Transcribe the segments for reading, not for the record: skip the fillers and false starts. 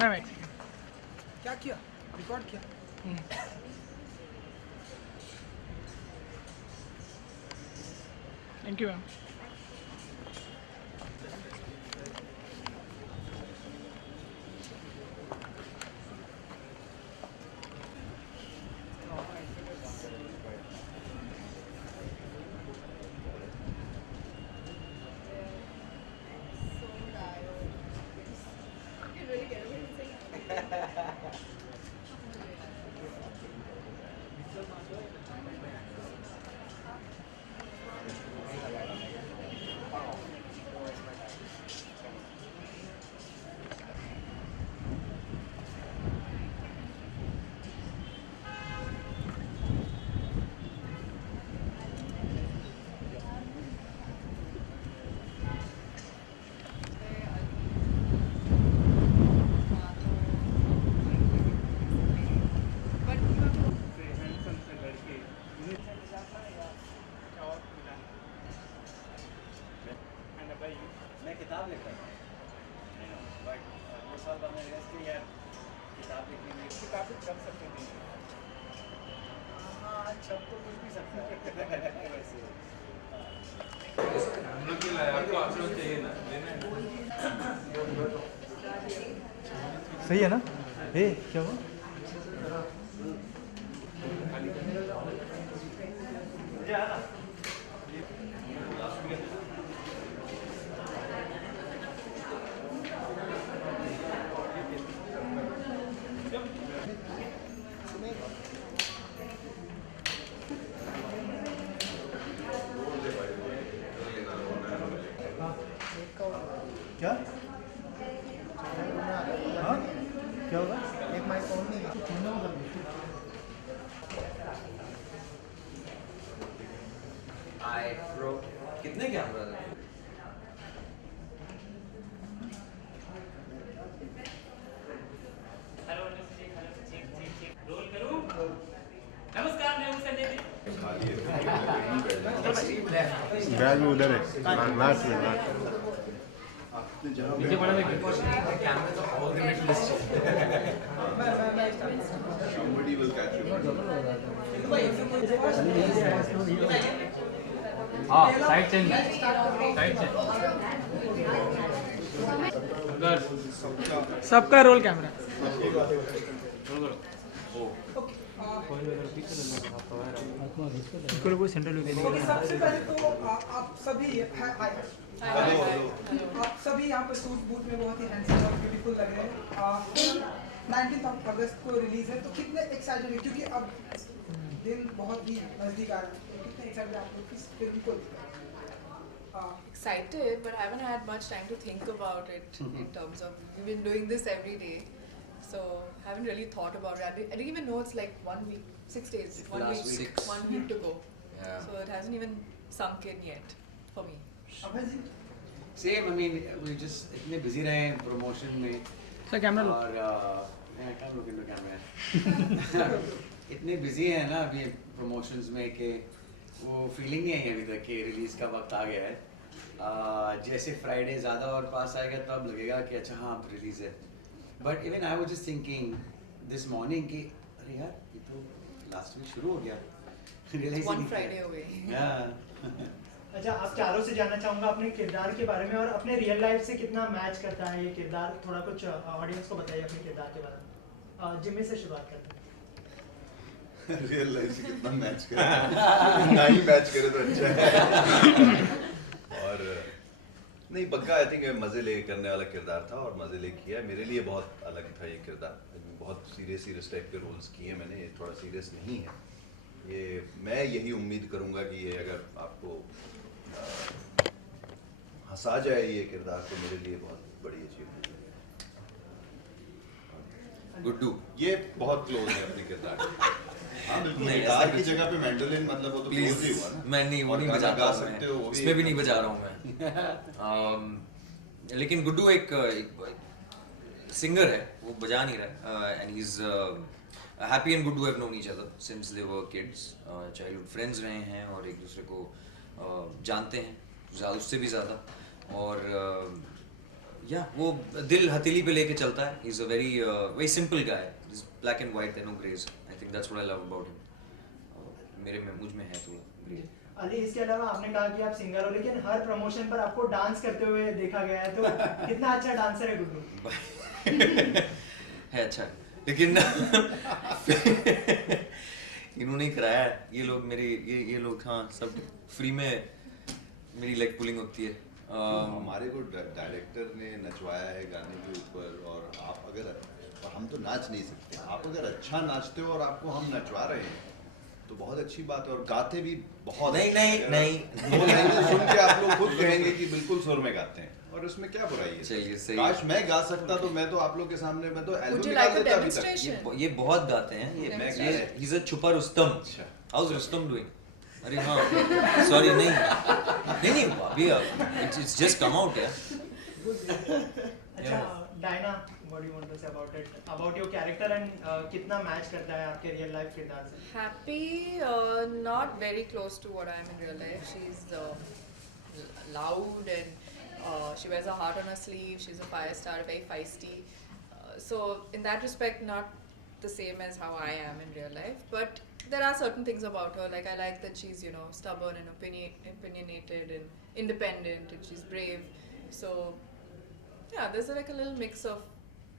मैं मैक्सिकन। क्या किया? रिकॉर्ड किया? Thank you ma'am. मैं किताब लिखता था, बट 2 साल बाद मैंने रेस्ट किया। किताब लिखने में किताब भी छप सकते थे। हाँ छप तो कुछ भी सकता है वैसे। आपको आपको चाहिए ना सही है ना? ए क्या हुआ? क्या? हाँ क्या होगा? एक माइक ऑन नहीं है। आई ब्रो कितने कैमरा है? बैग में उधर है लास्ट में नीचे पड़ा देखिए कैमरा तो all the way list somebody will catch you हां साइड चेंज साइड चेंज अंदर सबका रोल कैमरा। इसको लोगों सेंट्रल ओके, सबसे पहले तो आप सभी आप सभी यहाँ पे सूट बूट में बहुत ही हैंडसम और ब्यूटीफुल लग रहे हैं। 19 अगस्त को रिलीज है, तो कितने एक्साइटेड है, क्योंकि अब दिन बहुत ही नजदीक आ रहा है, तो कितने एक्साइटेड आप लोग इस फिल्म को Excited, but I haven't had much time to think about it in terms of we've been doing this every day, so haven't really thought about it. I didn't even know it's like 1 week, 6 days, It's 1 last week, week. 1 week to go. Yeah. So it hasn't even sunk in yet for me. Abhay ji? Same I mean we just इतने busy रहे हैं promotion में sir camera लो। और मैं क्या look in the camera इतने busy हैं ना अभी प्रमोशंस में कि वो फीलिंग नहीं आई अभी तक कि रिलीज का वक्त आ गया है। जैसे फ्राइडे ज़्यादा और पास आएगा तब लगेगा कि अच्छा हाँ अब रिलीज है। But even I was just thinking this morning कि अरे यार ये तो लास्ट वीक शुरू हो गया। It's one Friday away. अच्छा, आप चारों से जानना चाहूँगा अपने किरदार के बारे में और अपने रियल लाइफ से कितना मैच करता है ये किरदार। थोड़ा कुछ ऑडियंस को बताइए अपने किरदार के बारे में। जिम्मी से शुरुआत करते हैं। रियल लाइफ से कितना मैच करे ना ही मैच करे तो अच्छा है और नहीं पक्का आई थिंक मजे ले करने वाला किरदार था और मजे ले किया। मेरे लिए बहुत अलग था ये किरदार। बहुत सीरियस रिस्पेक्ट के रोल्स किए मैंने, ये थोड़ा सीरियस नहीं है ये। मैं यही उम्मीद करूंगा कि ये अगर आपको हंसा जाए ये किरदार तो मेरे लिए बहुत बड़ी अचीवमेंट है। गुड्डू ये बहुत क्लोज है अपने किरदार के। हाँ बिल्कुल, नहीं, गिटार ऐसा की कुछ- जगह पे मैंडोलिन मतलब वो तो प्लीज क्लोज ही हुआ ना। मैं नहीं वो और नहीं गाना बजाता गा हूँ सकते हो वो मैं भी इसमें भी एक- नहीं बजा रहा हूँ मैं लेकिन गुड्डू एक सिंगर है, वो बजा नहीं रहा and he is happy and Guddu have known each other since they were kids, childhood friends रहे हैं और एक दूसरे को जानते हैं उससे भी ज़्यादा। और या वो दिल हथेली पे लेके चलता है. He's a very simple guy. He's black and white, there are no grays. I think that's what I love about him. मुझ में है थोड़ा ग्रे. अली, इसके अलावा आपने कहा कि आप सिंगर हो, लेकिन हर प्रमोशन पर आपको डांस करते हुए देखा गया है, तो कितना अच्छा डांसर है गुड्डू. है अच्छा, लेकिन इन्होंने ही कराया है. ये लोग मेरी ये लोग हाँ सब फ्री में मेरी लेग पुलिंग होती है. हमारे को डायरेक्टर ने नचवाया है गाने के ऊपर, और आप अगर, और हम तो नाच नहीं सकते, आप अगर अच्छा नाचते हो और आपको हम नचवा रहे हैं तो बहुत अच्छी बात है. और गाते भी बहुत नहीं. दो लाइनें सुन के आप लोग खुद कहेंगे कि बिल्कुल सुर में गाते हैं, और उसमें क्या बुराई है. चलिए सही. काश मैं गा सकता तो मैं तो आप लोग के सामने मैं तो Would एल्बम you like निकाल a देता अभी तक. demonstration? ये बहुत गाते हैं. ये he's a छुपा रुस्तम. अच्छा. How's Rustam doing? अरे हाँ सॉरी नहीं अभी it's just come out यार. अच्छा, Diana, what do you want to say about your character and कितना मैच करता है आपके रियल लाइफ किरदार से? Happy, not very close to what I am in real life. She's loud and she wears her heart on her sleeve. She's a fire star, very feisty. So in that respect, not the same as how I am in real life. But there are certain things about her. Like I like that she's stubborn and opinionated and independent, and she's brave. So yeah, there's like a little mix of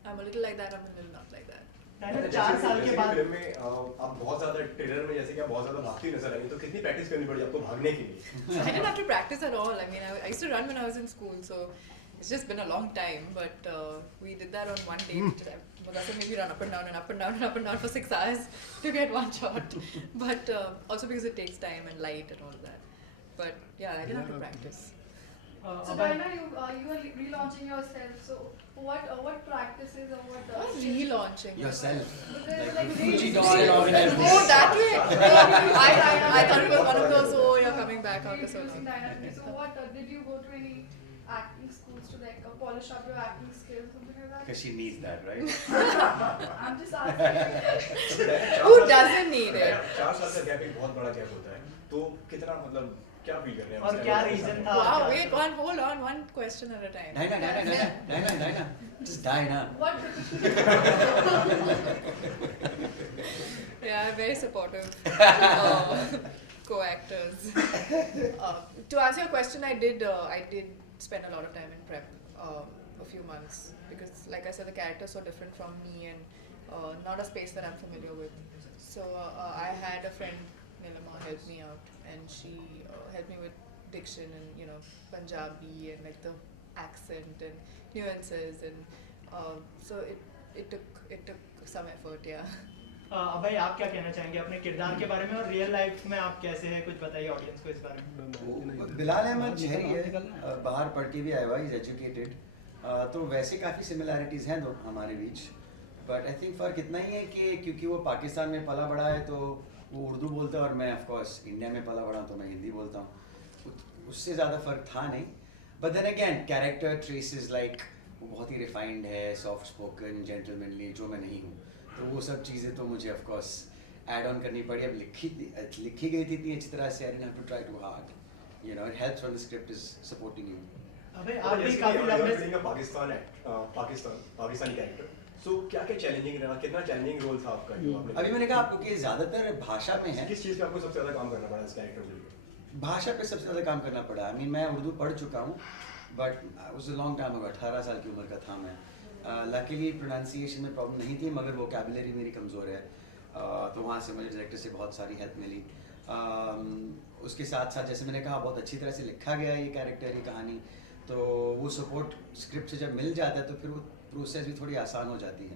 I'm a little like that, I'm a little not like that. Diana, 4 साल के बाद film में आप बहुत ज्यादा trailer में जैसे कि आप बहुत ज्यादा भागती नजर आई, तो कितनी प्रैक्टिस करनी पड़ी आपको भागने के लिए? I didn't have to practice at all. I mean, I used to run when I was in school, so it's just been a long time. But we did that on one day. Mugasa made me run up and down and up and down and up and down for 6 hours to get one shot. But also because it takes time and light and all that. But yeah, I didn't have to practice. So Diana, you are relaunching yourself. So what practices or what? What's relaunching? Yourself. Like Gucci really- doll or Oh, that way. I thought it was one of those. Oh, you're coming back after so Introducing long. Diana. So what did you go to any acting schools to like polish up your acting skills, something like that? Because she needs that, right? I'm just asking. Who doesn't need it? 4 साल का gap एक बहुत बड़ा gap होता है, तो कितना मतलब क्या फील कर रहे हैं? और क्या रीजन था? Wow, wait, hold on, one question at a time. Diana. Just Diana. What? Yeah, very supportive co-actors. To answer your question, I did spend a lot of time in prep, a few months, because like I said, the character is so different from me and not a space that I'm familiar with. So I had a friend, Nilima, help me out, and she helped me with diction and Punjabi and like the accent and nuances, and so it took some effort, yeah. अभय, आप क्या कहना चाहेंगे अपने किरदार के बारे में और रियल लाइफ में आप कैसे हैं? कुछ बताइए ऑडियंस को इस बारे में. बिलाल अहमद शहरी है, बाहर पढ़ के भी आया हुआ, इज एजुकेटेड, तो वैसे काफ़ी सिमिलैरिटीज़ हैं दो हमारे बीच. बट आई थिंक फ़र्क इतना ही है कि क्योंकि वो पाकिस्तान में पला बड़ा है तो वो उर्दू बोलता है और मैं ऑफ कोर्स इंडिया में पला बड़ा हूँ तो मैं हिंदी बोलता हूँ. उससे ज़्यादा फ़र्क था नहीं. But then again character traces like वो बहुत ही रिफाइंड है, सॉफ्ट स्पोकन, जेंटलमैनली, जो मैं नहीं हूँ. तो वो सब चीज़ें तो मुझे ऑफ कोर्स ऐड ऑन करनी पड़ी. अब लिखी गई थी इतनी अच्छी तरह से, I didn't have to try too hard, it helps when the script is supporting you. Abhay, आप भी काफी लंबे पाकिस्तानी कैरेक्टर, सो क्या चैलेंजिंग रहा, कितना चैलेंजिंग रोल था आपका? अभी मैंने कहा आपको कि ज़्यादातर भाषा में है. किस चीज़ पे आपको सबसे ज़्यादा काम करना पड़ा इस कैरेक्टर को लेकर? भाषा पे सबसे ज़्यादा काम करना पड़ा. आई मीन मैं उर्दू पढ़ चुका हूँ, बट उस लॉन्ग टाइम अगो, 18 साल की उम्र का था मैं. लकीली प्रोनाउंसिएशन में प्रॉब्लम नहीं थी, मगर वोकैबुलरी मेरी कमज़ोर है, तो वहाँ से मुझे डायरेक्टर से बहुत सारी हेल्प मिली. उसके साथ साथ जैसे मैंने कहा बहुत अच्छी तरह से लिखा गया है ये कैरेक्टर, ये कहानी, तो वो सपोर्ट स्क्रिप्ट से जब मिल जाता है तो फिर वो प्रोसेस भी थोड़ी आसान हो जाती है,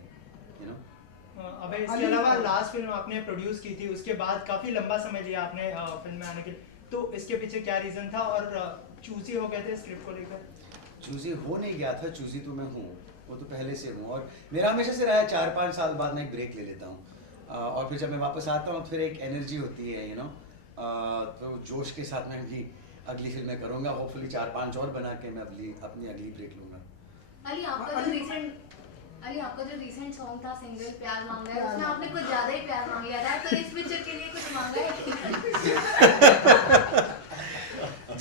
अबे इसके अलावा लास्ट फिल्म आपने प्रोड्यूस की थी, उसके बाद काफी लंबा समय लिया आपने फिल्म में आने के लिए, तो इसके पीछे क्या रीजन था और चूजी हो गए थे स्क्रिप्ट को लेकर? चूजी हो नहीं गया था, चूजी तो मैं हूँ, वो तो पहले से हूँ. और मेरा हमेशा से रहा है 4-5 साल बाद मैं एक ब्रेक ले लेता हूँ, और फिर जब मैं वापस आता हूँ फिर एक एनर्जी होती है, तो जोश के साथ मैं भी अगली फिल्में करूँगा. होपफुली 4-5 और बना के मैं अपनी अगली ब्रेक लूँगा. अली, आपका जो रिसेंट सॉन्ग था सिंगल प्यार मांगा है, उसमें आपने कुछ ज्यादा ही प्यार मांग लिया था, तो इस पिक्चर के लिए कुछ मांगा है?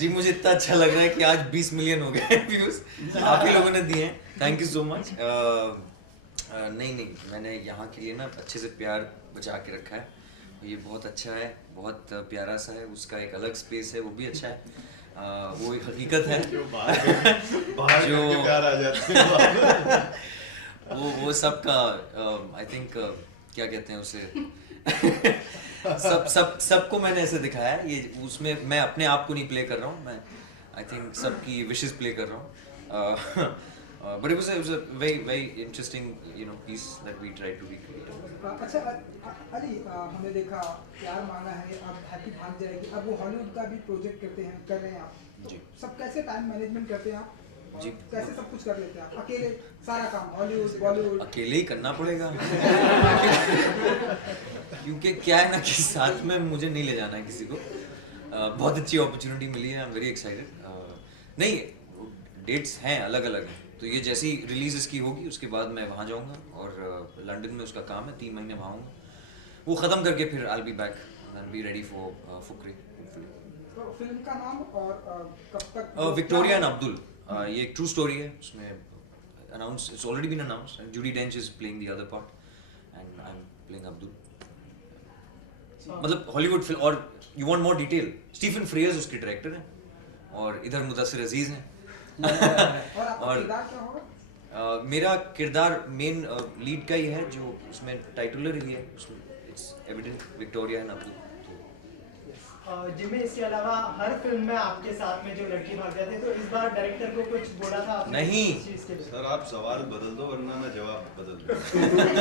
जी मुझे इतना अच्छा लग रहा है कि आज 20 मिलियन हो गए व्यूज आप ही लोगों ने दिए हैं, थैंक यू सो मच। नहीं मैंने यहाँ के लिए ना अच्छे से प्यार बचा के रखा है, ये बहुत अच्छा है, बहुत प्यारा सा है, उसका एक अलग स्पेस है, वो भी अच्छा है। वो एक हकीकत है जो प्यार आ जाते हैं। वो सबका आई थिंक क्या कहते हैं उसे सबको मैंने ऐसे दिखाया है, ये उसमें मैं अपने आप को नहीं प्ले कर रहा हूँ, मैं आई थिंक सबकी विशेस प्ले कर रहा हूँ। But it was a very interesting piece that we tried to recreate. अच्छा अली, हमने देखा प्यार मांगा है, अब हैप्पी भाग जाएगी, अब वो हॉलीवुड का भी प्रोजेक्ट कर रहे हैं आप, तो सब कैसे टाइम मैनेजमेंट करते हैं आप? जी कैसे सब कुछ कर लेते हैं आप अकेले? सारा काम हॉलीवुड बॉलीवुड अकेले ही करना पड़ेगा क्योंकि क्या है ना कि साथ में मुझे नहीं ले जाना है किसी को। बहुत अच्छी अपॉर्चुनिटी मिली है, आई एम वेरी एक्साइटेड। नहीं डेट्स हैं अलग अलग हैं, तो ये जैसी रिलीज इसकी होगी उसके बाद मैं वहाँ जाऊँगा, और लंदन में उसका काम है, 3 महीने वहाँ हूँ, वो ख़त्म करके फिर I be back and be ready for Fukrey. तो फिल्म का नाम और कब तक? विक्टोरिया एंड अब्दुल, ये एक ट्रू स्टोरी है, उसमें announce it's already been announced and Judi Dench is playing the other part and I am playing Abdul. मतलब हॉलीवुड फिल्म, और you want more detail, Stephen Frears उसके डायरेक्टर हैं, और इधर मुदस्सिर अजीज हैं। और किरदार क्या होगा? मेरा किरदार मेन लीड का ही है, जो उसमें टाइटुलर ही है, उसमें it's evident Victoria and Abdul. Jimmy, इसके अलावा हर फिल्म में आपके साथ में जो लड़की भाग जाती है, तो इस बार डायरेक्टर को कुछ बोला था आपने? नहीं सर, आप सवाल बदल दो वरना मैं जवाब बदल दूं।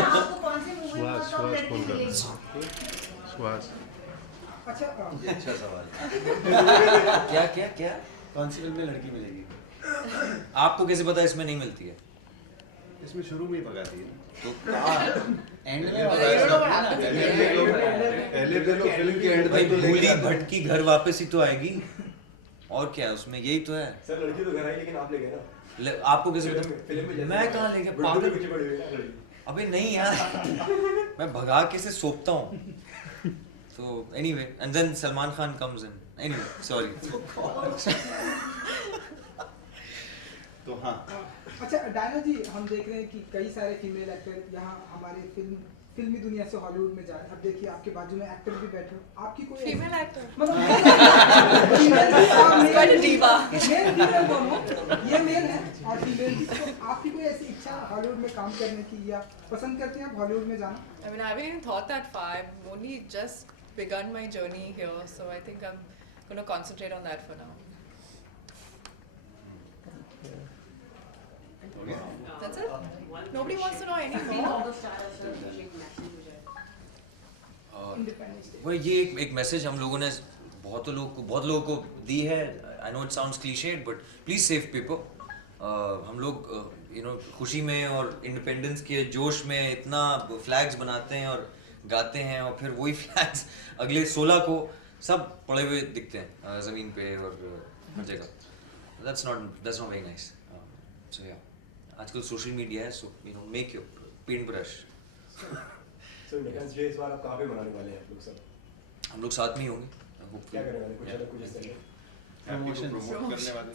आपको कौन सी मूवी में कब लड़की मिलेगी? अच्छा सवाल। क्या कौन सी फिल्म में लड़की मिलेगी? आपको कैसे पता इसमें नहीं मिलती है? इसमें शुरू में ही भगाती है तो एंड में पहले फिल्म के एंड भाई तक तो भूली लेके भटकी घर वापस ही तो आएगी, और क्या है उसमें, यही तो है। सर लड़की तो घर आई लेकिन आप ले गए ना। आपको कैसे पता? मैं कहाँ ले गया पागल? पीछे पड़ी हुई है ना लड़की। अबे नहीं यार, मैं भगा के से सोपता हूँ। तो anyway and then Salman Khan comes in, anyway sorry. तो हाँ। अच्छा डायना जी, हम देख रहे हैं कि कई सारे फीमेल एक्टर यहाँ हमारे फिल्मी दुनिया से हॉलीवुड में जा रहे हैं। अब देखिए आपके बाजू में एक्टर भी बैठे हो, आपकी कोई फीमेल एक्टर ये मेल है और फीमेल भी, तो आपकी कोई ऐसी इच्छा हॉलीवुड में काम करने की, या पसंद करते हैं आप हॉलीवुड में जाना? I mean, I haven't even thought that far. I've only just begun my journey here, so I think I'm going to concentrate on that for now. That's it? Nobody wants to know anymore. वो ये एक message हम लोगों ने बहुत लोगों को दी है। I know it sounds clichéd but please save people. हम लोग खुशी में और इंडिपेंडेंस के जोश में इतना फ्लैग्स बनाते हैं और गाते हैं, और फिर वही फ्लैग्स अगले 16 को सब पड़े हुए दिखते हैं ज़मीन पे और हर जगह। That's not very nice. So या आजकल सोशल मीडिया है, so make your paint brush. So independence day इस बार आप कहाँ पे मनाने वाले हैं आप लोग सब? हम लोग साथ में ही होंगे। क्या करने वाले, कुछ अलग कुछ इस तरह? प्रमोट करने वाले।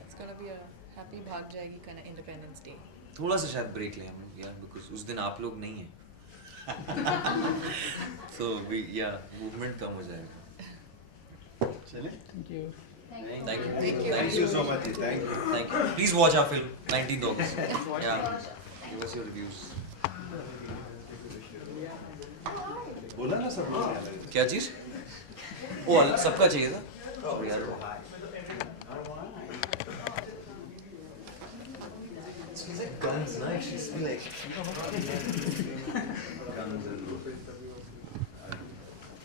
It's going to be a happy भाग जाएगी kind of Independence Day. थोड़ा सा शायद ब्रेक लें हम लोग यार, बिकॉज उस दिन आप लोग नहीं हैं। So we मूवमेंट कम हो जाएगा। चले? Thank you. Thank you so much. Thank you. Please watch our film 19th August. Yeah, give us your reviews. बोला ना सब लोग। क्या चीज? ओ सबका चाहिए था यार। She's like guns, na? She's like.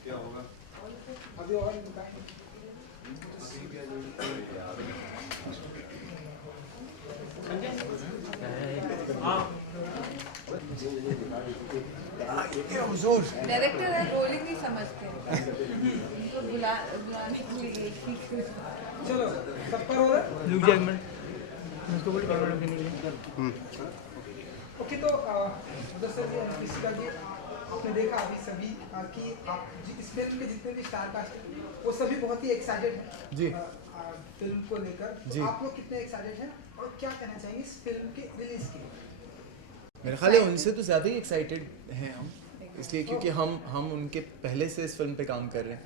क्या होगा? अभी और बताएं। डायरेक्टर है, रोलिंग नहीं समझते तो बुलाने के लिए। चलो सब पर हो रहा है? लुक जैकमैन उसको बोल कैमरा रखने के लिए। ओके, तो दरअसल ये इसका ये आपने देखा अभी सभी कि आप इस फिल्म के जितने भी स्टार कास्ट हैं वो सभी बहुत ही एक्साइटेड हैं जी। फिल्म को लेकर। जी। तो आप लोग कितने एक्साइटेड हैं और क्या कहना चाहेंगे इस फिल्म के रिलीज के? मेरे ख्याल है उनसे तो ज़्यादा ही एक्साइटेड हैं हम, इसलिए क्योंकि हम उनके पहले से इस फिल्म पे काम कर रहे हैं।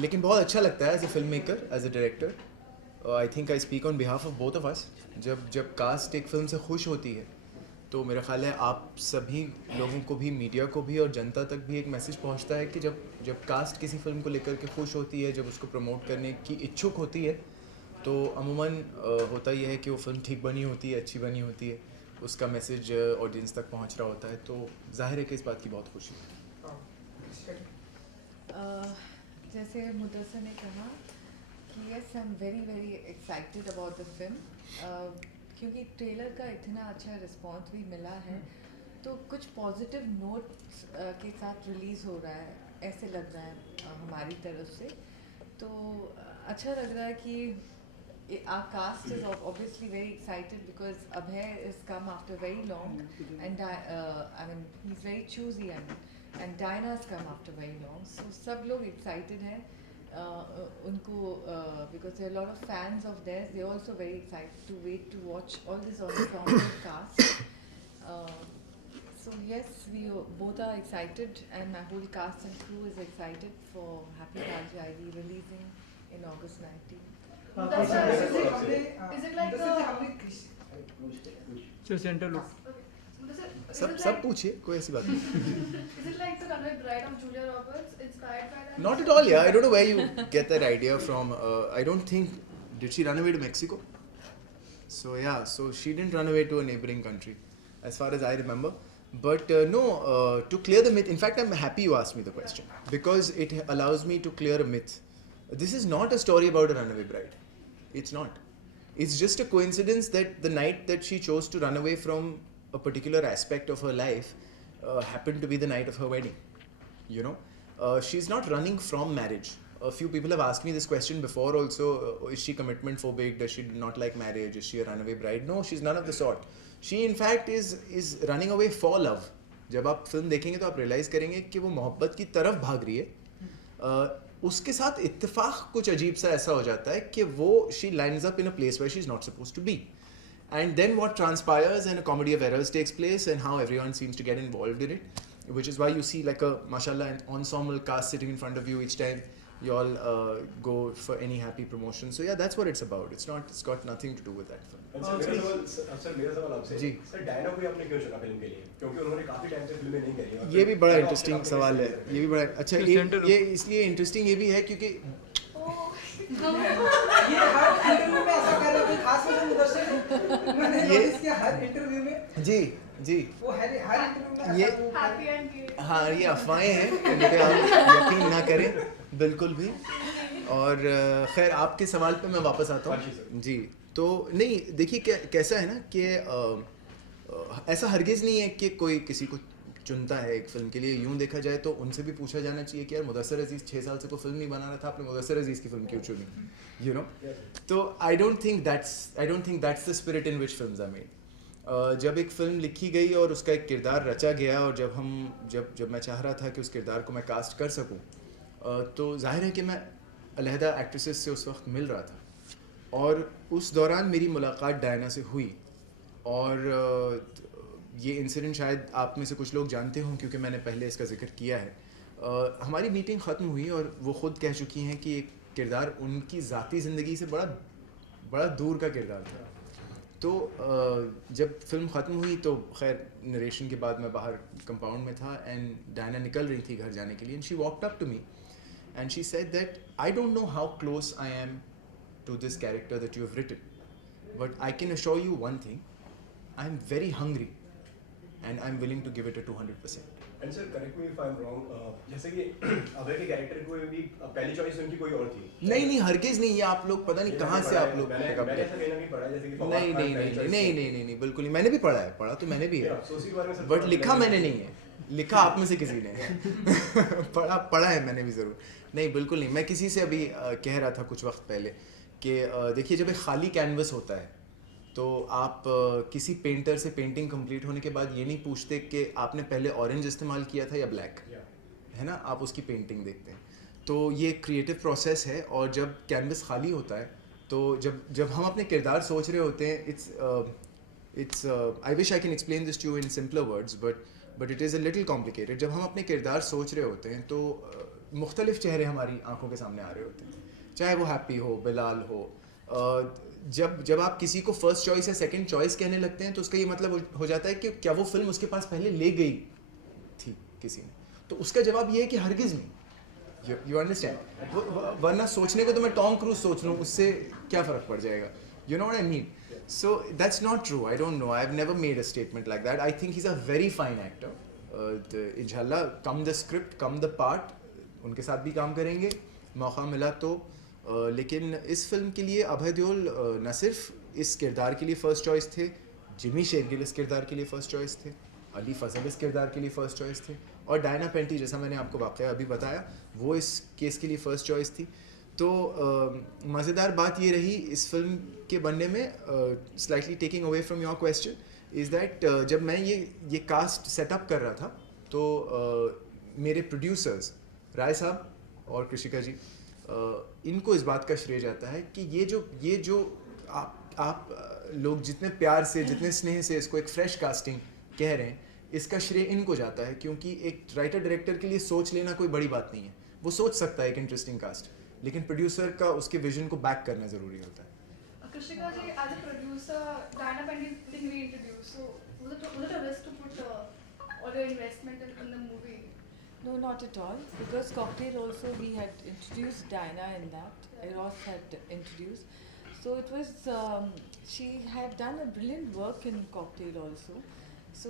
लेकिन बहुत अच्छा लगता है as a film maker, as a director. I think I speak on behalf of both of us. जब कास्ट एक फिल्म से खुश होती है तो मेरा ख्याल है आप सभी लोगों को भी, मीडिया को भी और जनता तक भी एक मैसेज पहुंचता है कि जब कास्ट किसी फिल्म को लेकर के खुश होती है, जब उसको प्रमोट करने की इच्छुक होती है, तो अमूमन होता यह है कि वो फिल्म ठीक बनी होती है, अच्छी बनी होती है, उसका मैसेज ऑडियंस तक पहुंच रहा होता है, तो जाहिर है कि इस बात की बहुत खुशी है। जैसे मुदस्सिर ने कहा कि yes I am very excited about the film, क्योंकि ट्रेलर का इतना अच्छा रिस्पांस भी मिला है, तो कुछ पॉजिटिव नोट्स के साथ रिलीज़ हो रहा है, ऐसे लग रहा है हमारी तरफ से। तो अच्छा लग रहा है कि our cast is obviously very excited because Abhay has come after very long, and I mean he's very choosy, and Diana has come after very long, so सब लोग excited हैं उनको because there are a lot of fans of theirs. They're also very excited to wait to watch all this ensemble cast. So yes, we both are excited, and my whole cast and crew is excited for Happy Rajayi releasing in August 19th. Is it like So center look. सब पूछिए, कोई ऐसी बात नहीं। Is it like the Runaway Bride of Julia Roberts, inspired by that? Not at all, yeah. I don't know where you get that idea from. I don't think, did she run away to Mexico? So yeah, so she didn't run away to a neighboring country, as far as I remember. But no, to clear the myth, in fact, I'm happy you asked me the question, because it allows me to clear a myth. This is not a story about a runaway bride. It's not. It's just a coincidence that the night that she chose to run away from a particular aspect of her life happened to be the night of her wedding. You know, she's not running from marriage. A few people have asked me this question before also. Is she commitment phobic? Does she not like marriage? Is she a runaway bride? No, she's none of the sort. She in fact is running away for love. जब आप film देखेंगे तो आप realise करेंगे कि वो मोहब्बत की तरफ भाग रही है। उसके साथ इत्तेफाक कुछ अजीब सा ऐसा हो जाता है कि वो she lines up in a place where she's not supposed to be. And then what transpires and a comedy of errors takes place, and how everyone seems to get involved in it, which is why you see like a mashallah an ensemble cast sitting in front of you each time you all go for any happy promotion. So yeah, that's what it's about. It's got nothing to do with that film. Sir मेरा सवाल आपसे जी। Sir Diana को आपने क्यों चुना film के लिए, क्योंकि उन्होंने काफी टाइम से फिल्में नहीं करी हैं। ये भी बड़ा इंटरेस्टिंग सवाल है, ये भी बड़ा अच्छा। ये इसलिए इंटरेस्टिंग ये भी है क्योंकि ये हर इंटरव्यू में ऐसा कर रहे हैं, खास करके मुदस्सिर ने, मैंने नोटिस किया हर इंटरव्यू में। जी वो हर इंटरव्यू में ये Happy ending. हाँ, ये अफवाहें हैं, इन पे आप यकीन ना करें बिल्कुल भी। और खैर आपके सवाल पे मैं वापस आता हूँ जी। तो नहीं, देखिए कैसा है ना कि ऐसा हरगिज़ नहीं है कि कोई किसी को चुनता है एक फिल्म के लिए। यूँ देखा जाए तो उनसे भी पूछा जाना चाहिए कि यार मुदस्सिर अजीज़ 6 साल से कोई फिल्म नहीं बना रहा था, आपने मुदस्सिर अजीज़ की फिल्म क्यों चुनी, यू नो। तो I don't think that's the spirit in which films are made. जब एक फ़िल्म लिखी गई और उसका एक किरदार रचा गया, और जब मैं चाह रहा था कि उस किरदार को मैं कास्ट कर सकूँ, तो जाहिर है कि मैं अलहदा एक्ट्रेसेस से उस वक्त मिल रहा था, और उस दौरान मेरी मुलाकात डायना से हुई। और ये इंसिडेंट शायद आप में से कुछ लोग जानते हों क्योंकि मैंने पहले इसका जिक्र किया है। हमारी मीटिंग ख़त्म हुई और वो ख़ुद कह चुकी हैं कि एक किरदार उनकी ज़ाती ज़िंदगी से बड़ा दूर का किरदार था। तो जब फिल्म ख़त्म हुई तो खैर नरेशन के बाद मैं बाहर कंपाउंड में था, एंड डायना निकल रही थी घर जाने के लिए, and she walked up to me and she said that I don't know how close I am to this character that you have written, but I can assure you one thing, I am very hungry and I am willing to give it a 200%. And sir, correct me if I am wrong, जैसे कि अभय के character को भी पहली choice उनकी कोई और थी। नहीं हरगिज़ नहीं, ये आप लोग पता नहीं कहाँ से आप लोग पिकअप मैंने ऐसा कहना भी पढ़ा है, जैसे कि नहीं बिल्कुल नहीं। मैंने भी पढ़ा तो मैंने भी है, बट लिखा मैंने नहीं है, लिखा आप में से किसी ने पढ़ा है मैंने भी ज़रूर। नहीं बिल्कुल नहीं। मैं किसी से अभी कह रहा था कुछ वक्त पहले कि देखिए जब एक खाली कैनवस होता है तो आप किसी पेंटर से पेंटिंग कंप्लीट होने के बाद ये नहीं पूछते कि आपने पहले ऑरेंज इस्तेमाल किया था या ब्लैक, है ना, आप उसकी पेंटिंग देखते हैं। तो ये क्रिएटिव प्रोसेस है, और जब कैनवस खाली होता है तो जब हम अपने किरदार सोच रहे होते हैं, it's I wish I can explain this to you in simpler words, but it is a little complicated. जब हम अपने किरदार सोच रहे होते हैं तो मुख्तलिफ चेहरे हमारी आंखों के सामने आ रहे होते हैं, चाहे वो हैप्पी हो, बिलाल हो। जब आप किसी को फर्स्ट चॉइस या सेकंड चॉइस कहने लगते हैं तो उसका ये मतलब हो जाता है कि क्या वो फिल्म उसके पास पहले ले गई थी किसी ने, तो उसका जवाब ये है कि हरगिज़ नहीं। यू अंडरस्टैंड, वरना सोचने को तो मैं टॉम क्रूज सोच लूँ, उससे क्या फ़र्क पड़ जाएगा, you know what I mean. So that's not true. I don't know. I've never made a statement like that. I think he's a very fine actor. Inshallah, come the script, come the part. उनके साथ भी काम करेंगे, मौका मिला तो। लेकिन इस फिल्म के लिए अभय देओल न सिर्फ इस किरदार के लिए फ़र्स्ट चॉइस थे, जिमी शेरगिल इस किरदार के लिए फ़र्स्ट चॉइस थे, अली फजल इस किरदार के लिए फ़र्स्ट चॉइस थे, और डायना पेंटी, जैसा मैंने आपको वाक़या अभी बताया, वो इस केस के लिए फ़र्स्ट चॉइस थी। तो मज़ेदार बात ये रही इस फिल्म के बनने में, slightly taking away from your question, is that जब मैं ये कास्ट सेटअप कर रहा था तो मेरे प्रोड्यूसर्स राय साहब और कृषिका जी, इनको इस बात का श्रेय जाता है कि ये जो आप लोग जितने प्यार से, जितने स्नेह से इसको एक फ्रेश कास्टिंग कह रहे हैं, इसका श्रेय इनको जाता है, क्योंकि एक राइटर डायरेक्टर के लिए सोच लेना कोई बड़ी बात नहीं है। वो सोच सकता है एक इंटरेस्टिंग कास्ट, लेकिन प्रोड्यूसर का उसके विजन को बैक करना ज़रूरी होता है। Krishika ji, as a producer, Diana Penty is getting reintroduced. So was it a risk to put all your investment in the movie? No, not at all. Because Cocktail also we had introduced Diana in that. Eros had introduced. So it was she had done a brilliant work in Cocktail also. So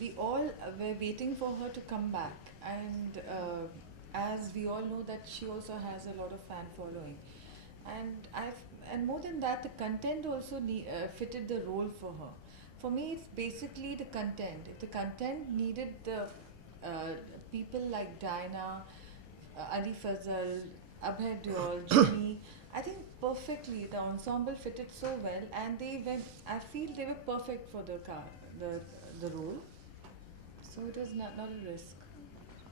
we all were waiting for her to come back, and as we all know that she also has a lot of fan following, and more than that, the content also fitted the role for her. For me, it's basically the content. If the content needed the people like Diana, Ali Fazal, Abhay Deol, Jimmy, I think perfectly the ensemble fitted so well, and I feel they were perfect for the role. So it was not a risk.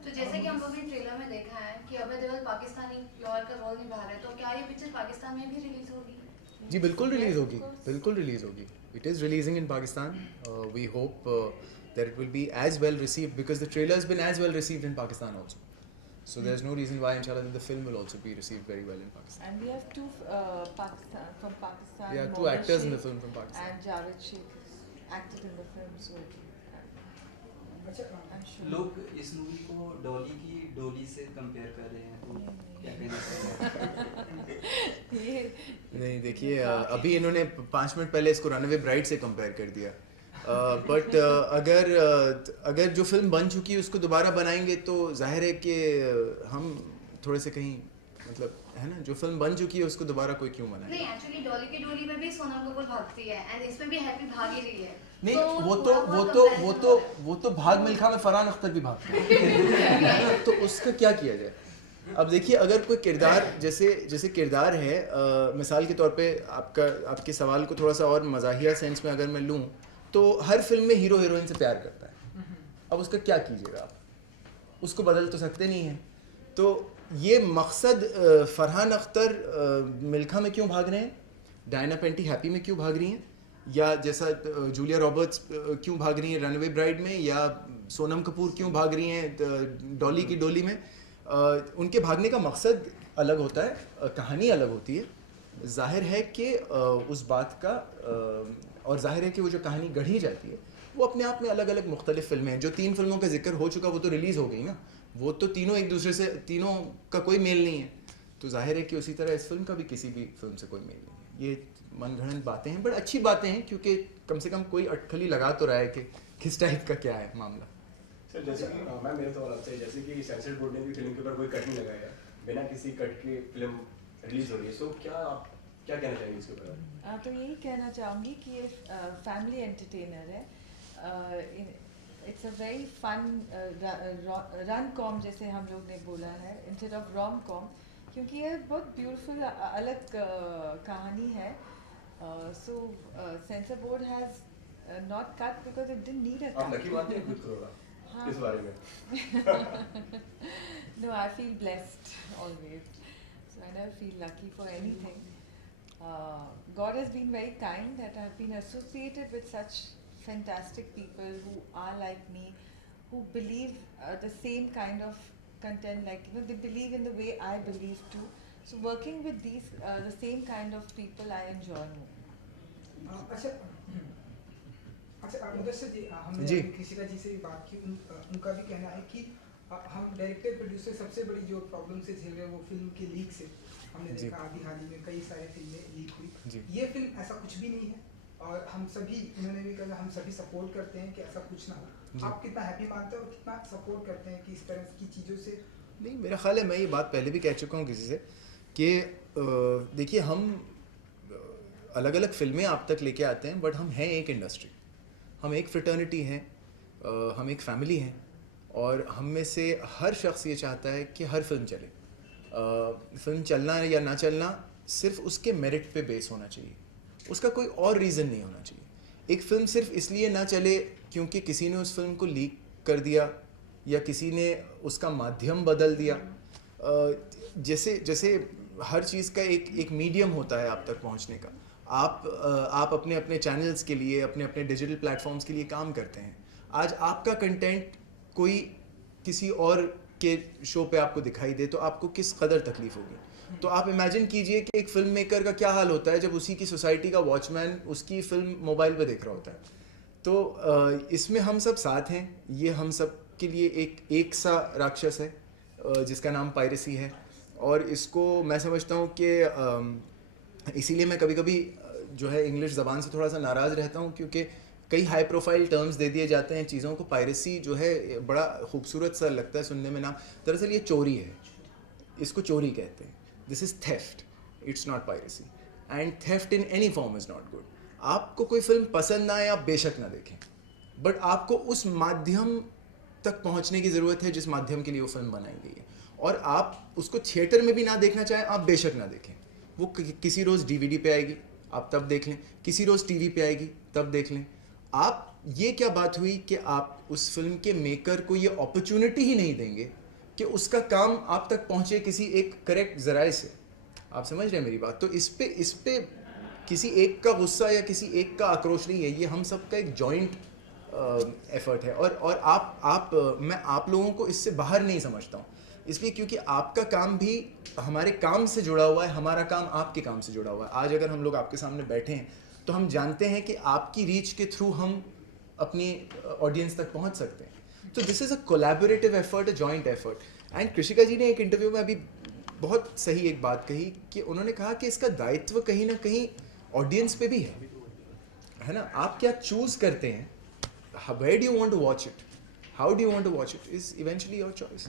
तो जैसे कि हम लोग ने trailer में देखा है कि अभय देओल पाकिस्तानी प्योर का रोल निभा रहे हैं, तो क्या ये पिक्चर पाकिस्तान में भी रिलीज होगी? जी बिल्कुल रिलीज होगी, बिल्कुल रिलीज होगी। It is releasing in Pakistan. We hope that it will be as well received, because the trailer has been as well received in Pakistan also. So there's no reason why inshallah the film will also be received very well in Pakistan. And we have two from Pakistan. Yeah, two actors in the film from Pakistan. And Javed Sheikh acted in the film, so I'm sure. लोग इस movie को डॉली की डोली से compare कर रहे हैं, तो क्या कहना चाहिए? नहीं देखिए, अभी इन्होंने 5 मिनट पहले इसको रनअवे ब्राइड से कंपेयर कर दिया, बट अगर जो फिल्म बन चुकी है उसको दोबारा बनाएंगे तो जाहिर है कि हम थोड़े से कहीं, मतलब है ना, जो फिल्म बन चुकी है उसको दोबारा कोई क्यों बनाए? नहीं, एक्चुअली डॉली की डोली में भी सोनम कपूर भागती है, एंड इसमें भी हैप्पी भाग ही रही है। नहीं, तो वो तो भाग मिल्खा में फरहान अख्तर भी भागते हैं तो उसका क्या किया जाए? अब देखिए, अगर कोई किरदार जैसे किरदार है, मिसाल के तौर पे आपके सवाल को थोड़ा सा और मज़ाहिया सेंस में अगर मैं लूँ तो हर फिल्म में हीरो हीरोइन से प्यार करता है। अब उसका क्या कीजिएगा आप? उसको बदल तो सकते नहीं हैं। तो ये मकसद फरहान अख्तर मिल्खा में क्यों भाग रहे हैं, डायना पेंटी हैप्पी में क्यों भाग रही हैं, या जैसा जूलिया रॉबर्ट्स क्यों भाग रही हैं रनअवे ब्राइड में, या सोनम कपूर क्यों भाग रही हैं डॉली की डोली में, उनके भागने का मकसद अलग होता है, कहानी अलग होती है। जाहिर है कि उस बात का और जाहिर है कि वो जो कहानी गढ़ी जाती है वो अपने आप में अलग अलग मुख्तलिफ फिल्में हैं। जो 3 फिल्मों का जिक्र हो चुका वो तो रिलीज़ हो गई ना, वो तो तीनों एक दूसरे से, तीनों का कोई मेल नहीं है, तो जाहिर है कि उसी तरह इस फिल्म का भी किसी भी फिल्म से कोई मेल नहीं है। ये मनगढ़ंत बातें हैं, बट अच्छी बातें हैं, क्योंकि कम से कम कोई अटकली लगा तो रहा है कि किस टाइप का क्या है मामला। सर जैसे कि मैं मेरे सवाल आपसे, जैसे कि सेंसर बोर्ड ने भी फिल्म के ऊपर कोई कट नहीं लगाया, बिना किसी कट के फिल्म रिलीज हो रही है, सो क्या कहना चाहेंगे इसके ऊपर? तो यही कहना चाहूँगी कि ये फैमिली एंटरटेनर है। It's a very fun rom com जैसे हम लोग ने बोला है, इंस्टेड ऑफ रॉम कॉम, क्योंकि ये बहुत ब्यूटीफुल अलग कहानी है। Sensor board has not cut because it didn't need a cut. आप लकी मानते हैं खुद को इस बारे में? No, I feel blessed always. So I never feel lucky for anything. God has been very kind that I've been associated with such fantastic people who are like me, who believe the same kind of content, like they believe in the way I believe too. So working with these the same kind of people, I enjoy more. अच्छा मुदस्सिर जी, हमने कृषिका जी से भी बात की, उनका भी कहना है कि हम डायरेक्टर प्रोड्यूसर सबसे बड़ी जो प्रॉब्लम से झेल रहे हैं वो फिल्म के लीक से। हमने देखा अभी हाल ही में कई सारे फिल्में लीक हुई, ये फिल्म ऐसा कुछ भी नहीं है और हम सभी, उन्होंने भी कहा, हम सभी सपोर्ट करते हैं कि ऐसा कुछ ना हो। आप कितना हैप्पी मानते हैं और कितना सपोर्ट करते हैं कि इस तरह की चीज़ों से? नहीं, मेरा ख्याल है, मैं ये बात पहले भी कह चुका हूँ किसी से कि देखिए, हम अलग अलग फिल्में आप तक लेके आते हैं, बट हम हैं एक इंडस्ट्री, हम एक फ्रेटर्निटी हैं, हम एक फैमिली हैं, और हम में से हर शख्स ये चाहता है कि हर फिल्म चले। फिल्म चलना या ना चलना सिर्फ उसके मेरिट पे बेस होना चाहिए, उसका कोई और रीज़न नहीं होना चाहिए। एक फ़िल्म सिर्फ इसलिए ना चले क्योंकि किसी ने उस फिल्म को लीक कर दिया या किसी ने उसका माध्यम बदल दिया। जैसे जैसे हर चीज़ का एक मीडियम होता है आप तक पहुंचने का। आप अपने अपने चैनल्स के लिए, अपने अपने डिजिटल प्लेटफॉर्म्स के लिए काम करते हैं। आज आपका कंटेंट कोई किसी और के शो पे आपको दिखाई दे तो आपको किस कदर तकलीफ होगी। तो आप इमेजिन कीजिए कि एक फिल्म मेकर का क्या हाल होता है जब उसी की सोसाइटी का वॉचमैन उसकी फिल्म मोबाइल पे देख रहा होता है। तो इसमें हम सब साथ हैं। ये हम सब के लिए एक सा राक्षस है जिसका नाम पायरेसी है, और इसको मैं समझता हूँ कि इसीलिए मैं कभी कभी जो है इंग्लिश ज़बान से थोड़ा सा नाराज़ रहता हूँ, क्योंकि कई हाई प्रोफाइल टर्म्स दे दिए जाते हैं चीज़ों को। पायरेसी जो है बड़ा खूबसूरत सा लगता है सुनने में नाम, दरअसल ये चोरी है, इसको चोरी कहते हैं। This is theft, it's not piracy, and theft in any form is not good. आपको कोई फिल्म पसंद ना आए, आप बेशक ना देखें, बट आपको उस माध्यम तक पहुंचने की ज़रूरत है जिस माध्यम के लिए वो फिल्म बनाई गई है, और आप उसको थिएटर में भी ना देखना चाहें, आप बेशक ना देखें। वो किसी रोज़ DVD पे आएगी, आप तब देख लें, किसी रोज़ TV पे आएगी, तब देख लें। आप ये क्या बात हुई कि आप उस फिल्म के मेकर को ये अपॉर्चुनिटी ही नहीं देंगे कि उसका काम आप तक पहुंचे किसी एक करेक्ट ज़राए से। आप समझ रहे हैं मेरी बात? तो इस पे किसी एक का गुस्सा या किसी एक का आक्रोश नहीं है, ये हम सब का एक जॉइंट एफर्ट है। और मैं आप लोगों को इससे बाहर नहीं समझता हूँ, इसलिए क्योंकि आपका काम भी हमारे काम से जुड़ा हुआ है, हमारा काम आपके काम से जुड़ा हुआ है। आज अगर हम लोग आपके सामने बैठे हैं तो हम जानते हैं कि आपकी रीच के थ्रू हम अपनी ऑडियंस तक पहुंच सकते हैं। तो this is a collaborative effort, a joint effort. And Krishika ji ने एक इंटरव्यू में अभी बहुत सही एक बात कही कि उन्होंने कहा कि इसका दायित्व कहीं ना कहीं ऑडियंस पे भी है ना। आप क्या चूज़ करते हैं, where do you want to watch it, how do you want to watch it, is eventually your choice.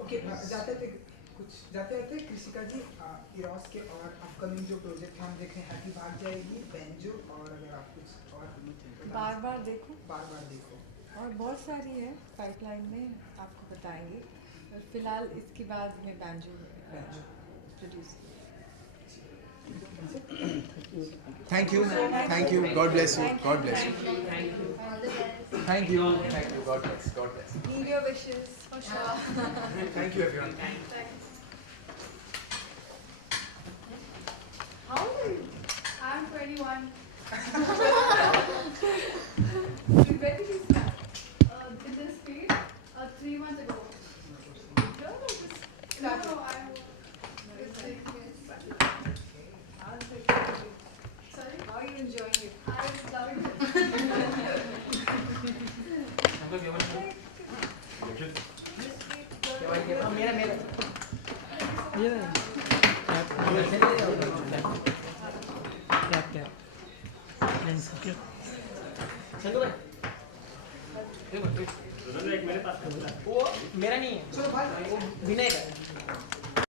Okay, जाते रहते कृषिका जी, इरोस के और अपकमिंग जो प्रोजेक्ट हम देख रहे हैं, हैप्पी भाग जाएगी, बेंजो, और अगर आप कुछ और बार बार देखो, और बहुत सारी है पाइपलाइन में, आपको बताएंगे। फिलहाल इसके बाद में बेंजो produce. Thank you, God bless you, God bless you. Thank you, God bless. Need your wishes for sure. Thank you everyone. How old are you? I'm 21. When did you start? In this field? 3 months ago. No, just no, I'm. Sorry? How are you enjoying it? I love it. चलो भाई, वो मेरा नहीं है, चलो भाई, वो विनय का है।